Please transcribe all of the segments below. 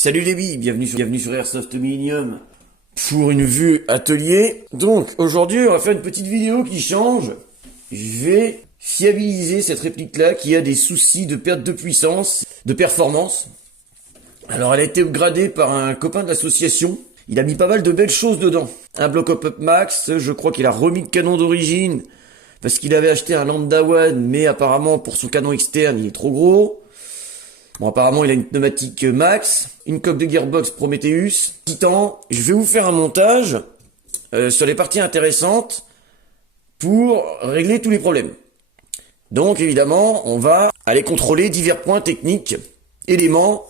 Salut les billes, bienvenue sur Airsoft Millennium pour une vue atelier. Donc aujourd'hui on va faire une petite vidéo qui change. Je vais fiabiliser cette réplique là qui a des soucis de perte de puissance, de performance. Alors elle a été upgradée par un copain de l'association. Il a mis pas mal de belles choses dedans. Un bloc up max, je crois qu'il a remis le canon d'origine parce qu'il avait acheté un Lambda One, mais apparemment pour son canon externe il est trop gros. Bon, apparemment, il a une pneumatique max, une coque de gearbox Prometheus, Titan. Je vais vous faire un montage sur les parties intéressantes pour régler tous les problèmes. Donc, évidemment, on va aller contrôler divers points techniques, éléments,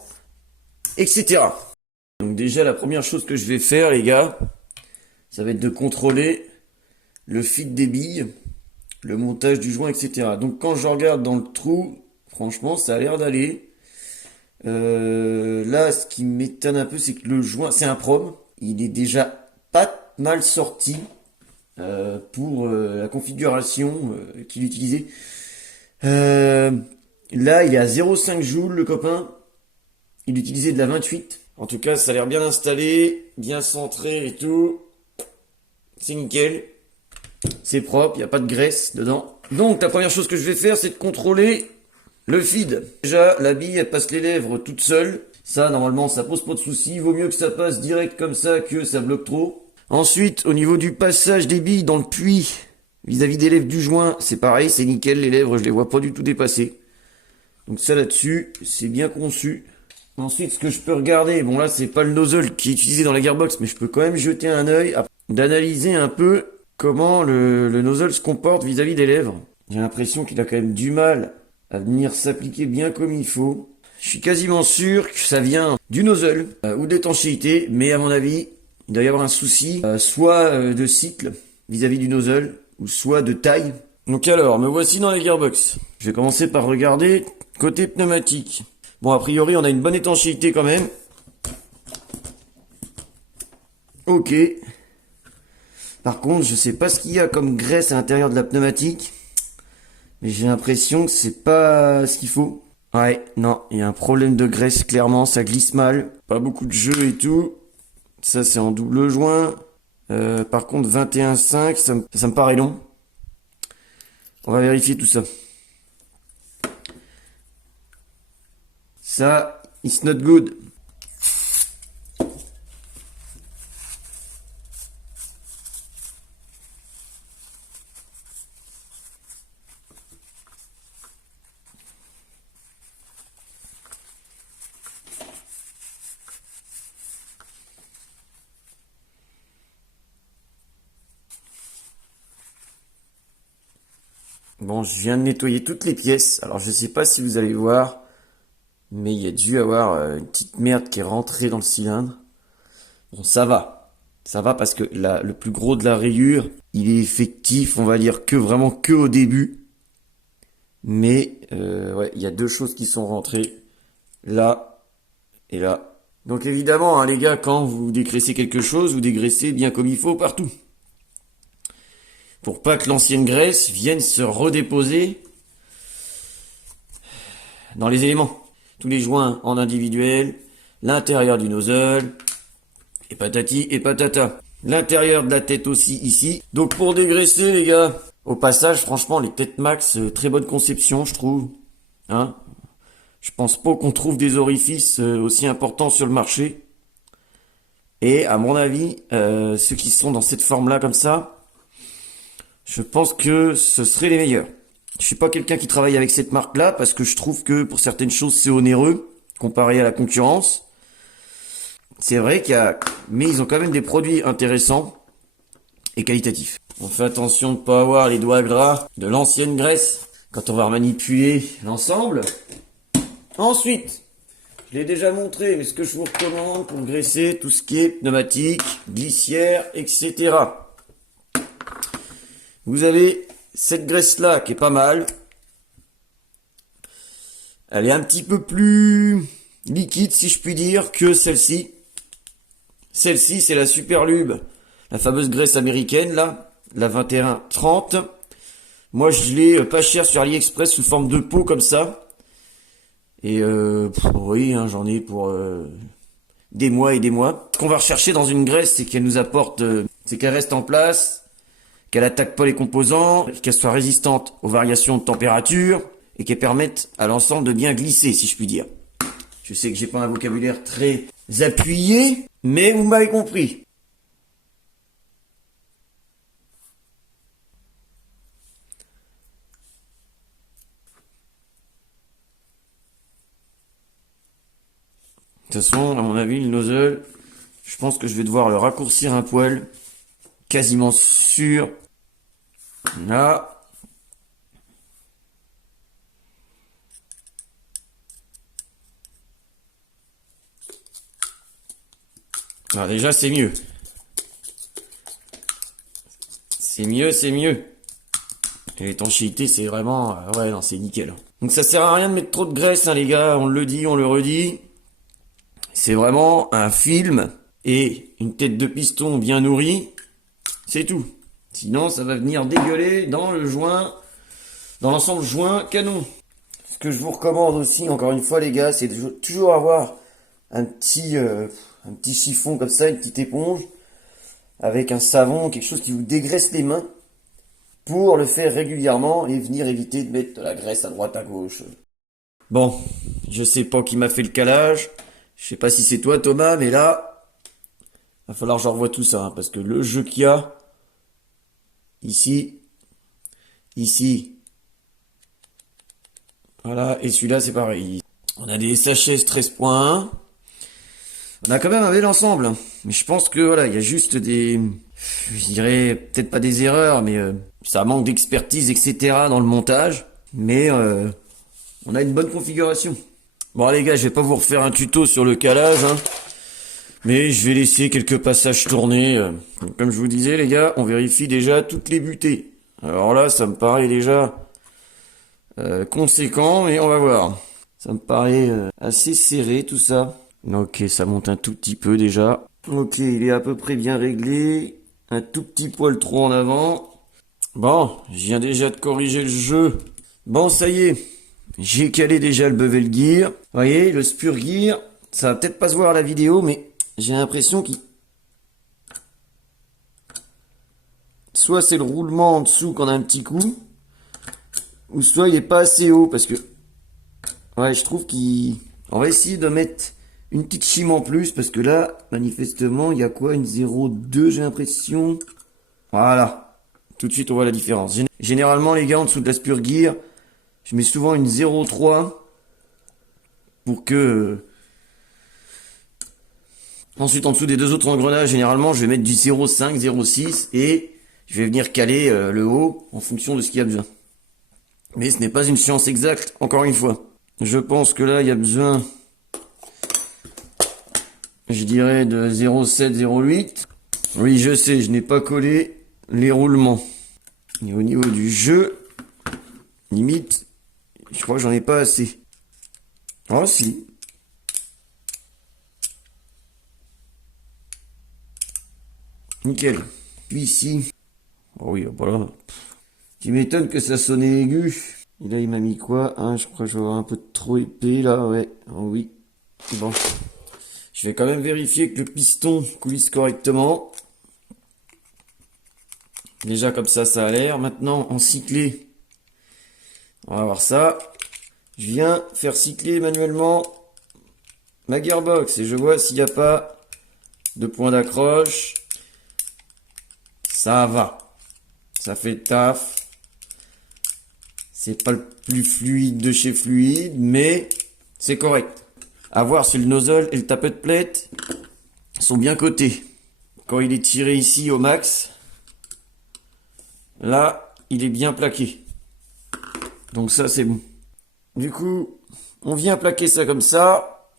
etc. Donc déjà, la première chose que je vais faire, les gars, ça va être de contrôler le fit des billes, le montage du joint, etc. Donc, quand je regarde dans le trou, franchement, ça a l'air d'aller. Là, ce qui m'étonne un peu, c'est que le joint, c'est un prom. Il est déjà pas mal sorti pour la configuration qu'il utilisait. Là, il est à 0,5 joules, le copain. Il utilisait de la 28. En tout cas, ça a l'air bien installé, bien centré et tout. C'est nickel. C'est propre, il n'y a pas de graisse dedans. Donc, la première chose que je vais faire, c'est de contrôler le feed. Déjà, la bille, elle passe les lèvres toute seule. Ça, normalement, ça pose pas de soucis. Il vaut mieux que ça passe direct comme ça que ça bloque trop. Ensuite, au niveau du passage des billes dans le puits, vis-à-vis des lèvres du joint, c'est pareil, c'est nickel. Les lèvres, je les vois pas du tout dépasser. Donc ça, là-dessus, c'est bien conçu. Ensuite, ce que je peux regarder, bon là, c'est pas le nozzle qui est utilisé dans la gearbox, mais je peux quand même jeter un œil, d'analyser un peu comment le nozzle se comporte vis-à-vis des lèvres. J'ai l'impression qu'il a quand même du mal à venir s'appliquer bien comme il faut. Je suis quasiment sûr que ça vient du nozzle ou d'étanchéité, mais à mon avis, il doit y avoir un souci, soit de cycle vis-à-vis du nozzle, ou soit de taille. Donc alors, me voici dans les gearbox. Je vais commencer par regarder côté pneumatique. Bon, a priori, on a une bonne étanchéité quand même. Ok. Par contre, je sais pas ce qu'il y a comme graisse à l'intérieur de la pneumatique. Mais j'ai l'impression que c'est pas ce qu'il faut. Ouais, non, il y a un problème de graisse, clairement, ça glisse mal. Pas beaucoup de jeu et tout. Ça, c'est en double joint. Par contre, 21,5, ça me paraît long. On va vérifier tout ça. Ça, it's not good. Bon, je viens de nettoyer toutes les pièces. Alors, je sais pas si vous allez voir, mais il y a dû avoir une petite merde qui est rentrée dans le cylindre. Bon, ça va. Ça va parce que le plus gros de la rayure, il est effectif, on va dire que vraiment que au début. Mais, ouais, il y a deux choses qui sont rentrées. Là et là. Donc évidemment, hein, les gars, quand vous dégraissez quelque chose, vous dégraissez bien comme il faut partout. Pour pas que l'ancienne graisse vienne se redéposer dans les éléments. Tous les joints en individuel, l'intérieur du nozzle, et patati et patata. L'intérieur de la tête aussi ici. Donc pour dégraisser les gars, au passage franchement les têtes max, très bonne conception je trouve. Hein, je pense pas qu'on trouve des orifices aussi importants sur le marché. Et à mon avis, ceux qui sont dans cette forme là comme ça, je pense que ce seraient les meilleurs. Je suis pas quelqu'un qui travaille avec cette marque-là parce que je trouve que pour certaines choses c'est onéreux comparé à la concurrence. C'est vrai mais ils ont quand même des produits intéressants et qualitatifs. On fait attention de ne pas avoir les doigts gras de l'ancienne graisse quand on va manipuler l'ensemble. Ensuite, je l'ai déjà montré, mais ce que je vous recommande pour graisser tout ce qui est pneumatique, glissière, etc. Vous avez cette graisse-là qui est pas mal. Elle est un petit peu plus liquide, si je puis dire, que celle-ci. Celle-ci, c'est la Superlube, la fameuse graisse américaine, là, la 2130. Moi, je l'ai pas cher sur AliExpress sous forme de pot comme ça. Et oui, hein, j'en ai pour des mois et des mois. Ce qu'on va rechercher dans une graisse, c'est qu'elle nous apporte, c'est qu'elle reste en place, qu'elle attaque pas les composants, qu'elle soit résistante aux variations de température et qu'elle permette à l'ensemble de bien glisser, si je puis dire. Je sais que j'ai pas un vocabulaire très appuyé, mais vous m'avez compris. De toute façon, à mon avis, le nozzle, je pense que je vais devoir le raccourcir un poil. Quasiment sûr. Là. Ah, déjà, c'est mieux. C'est mieux, c'est mieux. Et l'étanchéité, c'est vraiment... ouais, non, c'est nickel. Donc ça sert à rien de mettre trop de graisse, hein, les gars. On le dit, on le redit. C'est vraiment un film et une tête de piston bien nourrie. C'est tout. Sinon, ça va venir dégueuler dans le joint, dans l'ensemble joint canon. Ce que je vous recommande aussi, encore une fois, les gars, c'est de toujours avoir un petit chiffon comme ça, une petite éponge, avec un savon, quelque chose qui vous dégraisse les mains, pour le faire régulièrement et venir éviter de mettre de la graisse à droite à gauche. Bon, je sais pas qui m'a fait le calage. Je sais pas si c'est toi, Thomas, mais là, va falloir que je revoie tout ça, hein, parce que le jeu qu'il y a, ici, voilà, et celui-là, c'est pareil. On a des sachets 13.1. On a quand même un bel ensemble, hein. Mais je pense que, voilà, il y a juste des, je dirais, peut-être pas des erreurs, mais ça manque d'expertise, etc. dans le montage. Mais on a une bonne configuration. Bon les gars, je vais pas vous refaire un tuto sur le calage, hein, mais je vais laisser quelques passages tourner. Donc, comme je vous disais les gars, on vérifie déjà toutes les butées. Alors là, ça me paraît déjà conséquent, mais on va voir. Ça me paraît assez serré tout ça. Ok, ça monte un tout petit peu déjà. Ok, il est à peu près bien réglé. Un tout petit poil trop en avant. Bon, je viens déjà de corriger le jeu. Bon, ça y est. J'ai calé déjà le bevel gear. Vous voyez, le spur gear, ça va peut-être pas se voir à la vidéo, mais j'ai l'impression qu'il... Soit c'est le roulement en dessous qu'on a un petit coup, ou soit il est pas assez haut, parce que... Ouais, je trouve qu'il... On va essayer de mettre une petite chime en plus, parce que là, manifestement, il y a quoi? Une 0,2, j'ai l'impression. Voilà. Tout de suite, on voit la différence. Généralement, les gars, en dessous de la spur gear, je mets souvent une 0,3 pour que... Ensuite, en dessous des deux autres engrenages, généralement, je vais mettre du 0,5, 0,6 et je vais venir caler le haut en fonction de ce qu'il y a besoin. Mais ce n'est pas une science exacte, encore une fois. Je pense que là, il y a besoin, je dirais, de 0,7, 0,8. Oui, je sais, je n'ai pas collé les roulements. Et au niveau du jeu, limite, je crois que j'en ai pas assez. Oh si. Nickel. Puis ici. Oh oui, voilà. Tu m'étonnes que ça sonnait aigu. Et là, il m'a mis quoi? Hein, je crois que je vais avoir un peu trop épais là, ouais. Oh oui. Bon. Je vais quand même vérifier que le piston coulisse correctement. Déjà comme ça a l'air. Maintenant, en cyclé, on va voir ça. Je viens faire cycler manuellement ma gearbox et je vois s'il n'y a pas de point d'accroche. Ça va. Ça fait le taf. C'est pas le plus fluide de chez fluide, mais c'est correct. À voir si le nozzle et le tappet plate sont bien cotés. Quand il est tiré ici au max, là, il est bien plaqué. Donc ça, c'est bon. Du coup, on vient plaquer ça comme ça.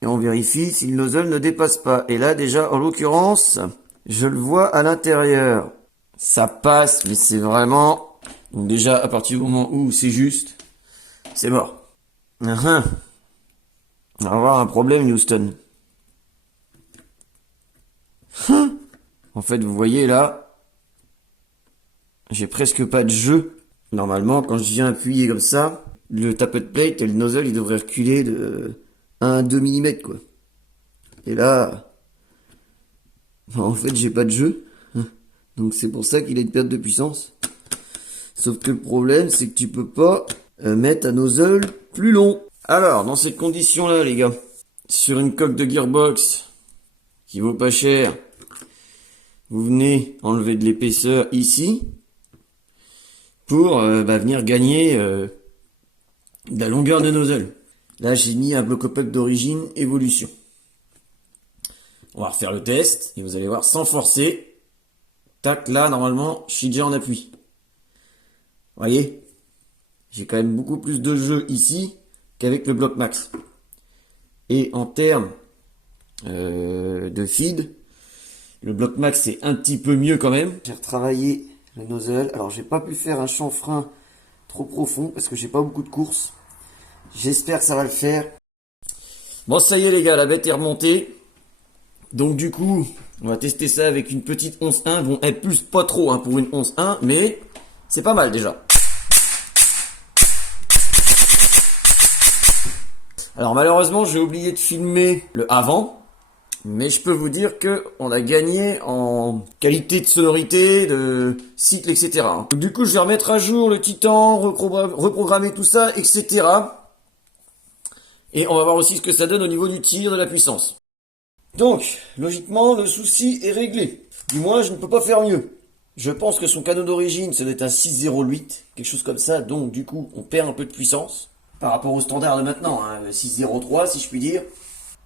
Et on vérifie si le nozzle ne dépasse pas. Et là, déjà, en l'occurrence, je le vois à l'intérieur. Ça passe, mais c'est vraiment... Donc déjà, à partir du moment où c'est juste, c'est mort. On va avoir un problème, Houston. En fait, vous voyez là, j'ai presque pas de jeu. Normalement, quand je viens appuyer comme ça, le tappet plate et le nozzle, il devrait reculer de 1 à 2 mm, quoi. Et là, bah, en fait, j'ai pas de jeu. Donc c'est pour ça qu'il a une perte de puissance. Sauf que le problème, c'est que tu peux pas mettre un nozzle plus long. Alors, dans cette condition-là, les gars, sur une coque de gearbox qui vaut pas cher, vous venez enlever de l'épaisseur ici pour venir gagner de la longueur de nozzle. Là, j'ai mis un bloc opaque d'origine évolution. On va refaire le test et vous allez voir sans forcer. Tac, là, normalement, je suis déjà en appui. Vous voyez, j'ai quand même beaucoup plus de jeu ici qu'avec le bloc max. Et en termes de feed, le bloc max c'est un petit peu mieux quand même. J'ai retravaillé le nozzle. Alors j'ai pas pu faire un chanfrein trop profond parce que j'ai pas beaucoup de courses. J'espère que ça va le faire. Bon, ça y est les gars, la bête est remontée. Donc du coup, on va tester ça avec une petite 11.1. Bon, elle pulse pas trop hein, pour une 11.1, mais c'est pas mal déjà. Alors malheureusement, j'ai oublié de filmer le avant, mais je peux vous dire que on a gagné en qualité de sonorité, de cycle, etc. Donc, du coup, je vais remettre à jour le Titan, reprogrammer tout ça, etc. Et on va voir aussi ce que ça donne au niveau du tir, de la puissance. Donc, logiquement, le souci est réglé. Du moins, je ne peux pas faire mieux. Je pense que son canon d'origine, ça doit être un 608, quelque chose comme ça. Donc, du coup, on perd un peu de puissance par rapport au standard de maintenant, hein, 603 si je puis dire.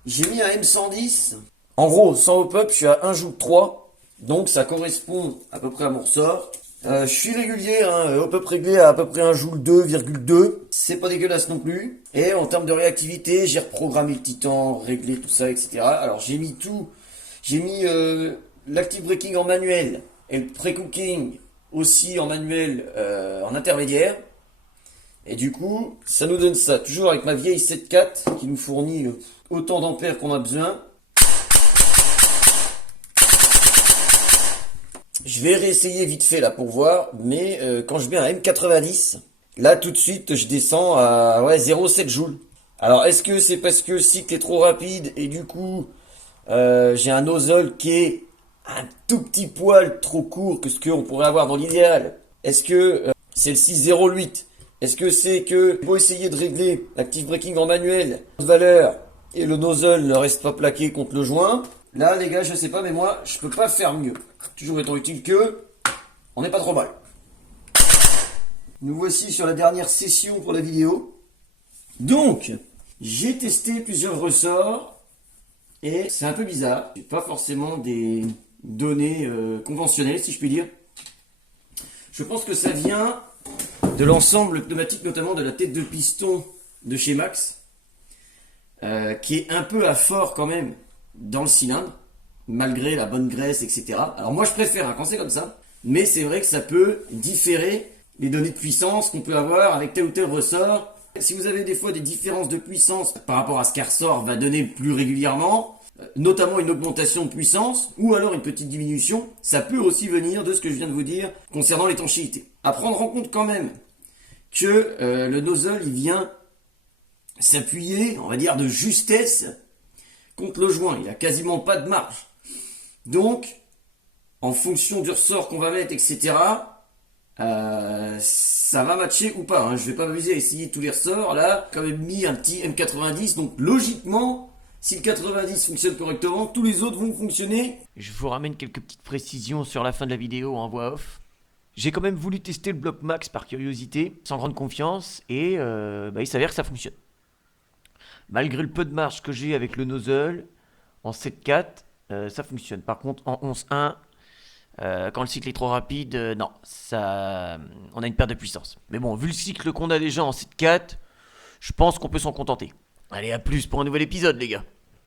J'ai mis un M110. En gros, sans hop-up, je suis à 1 joule 3. Donc, ça correspond à peu près à mon ressort. Je suis régulier, hein, hop-up réglé à peu près 1 joule 2,2. C'est pas dégueulasse non plus. Et en termes de réactivité, j'ai reprogrammé le Titan, réglé tout ça, etc. Alors, j'ai mis tout. J'ai mis l'active braking en manuel et le pre-cooking aussi en manuel en intermédiaire. Et du coup, ça nous donne ça. Toujours avec ma vieille 7.4 qui nous fournit autant d'ampères qu'on a besoin. Je vais réessayer vite fait là pour voir. Mais quand je mets un M90, là tout de suite je descends à 0,7 joules. Alors est-ce que c'est parce que le cycle est trop rapide et du coup j'ai un nozzle qui est un tout petit poil trop court que ce qu'on pourrait avoir dans l'idéal? Est-ce que c'est le 608? Est-ce que c'est que faut essayer de régler l'active braking en manuel, valeur, et le nozzle ne reste pas plaqué contre le joint? Là, les gars, je sais pas, mais moi, je peux pas faire mieux. Toujours étant utile que, on n'est pas trop mal. Nous voici sur la dernière session pour la vidéo. Donc, j'ai testé plusieurs ressorts, et c'est un peu bizarre. J'ai pas forcément des données conventionnelles, si je puis dire. Je pense que ça vient de l'ensemble pneumatique, notamment de la tête de piston de chez Max, qui est un peu à fort quand même dans le cylindre, malgré la bonne graisse, etc. Alors moi je préfère quand c'est comme ça, mais c'est vrai que ça peut différer les données de puissance qu'on peut avoir avec tel ou tel ressort. Si vous avez des fois des différences de puissance par rapport à ce qu'un ressort va donner plus régulièrement, notamment une augmentation de puissance ou alors une petite diminution, ça peut aussi venir de ce que je viens de vous dire concernant l'étanchéité. À prendre en compte quand même que le nozzle il vient s'appuyer, on va dire de justesse contre le joint, il a quasiment pas de marge. Donc, en fonction du ressort qu'on va mettre, etc., ça va matcher ou pas. Hein. Je vais pas m'amuser à essayer tous les ressorts. Là, quand même mis un petit M90, donc logiquement, si le 90 fonctionne correctement, tous les autres vont fonctionner. Je vous ramène quelques petites précisions sur la fin de la vidéo en voix off. J'ai quand même voulu tester le bloc max par curiosité, sans grande confiance, et il s'avère que ça fonctionne. Malgré le peu de marge que j'ai avec le nozzle, en 7.4, ça fonctionne. Par contre, en 11.1, quand le cycle est trop rapide, non, on a une perte de puissance. Mais bon, vu le cycle qu'on a déjà en 7.4, je pense qu'on peut s'en contenter. Allez, à plus pour un nouvel épisode, les gars.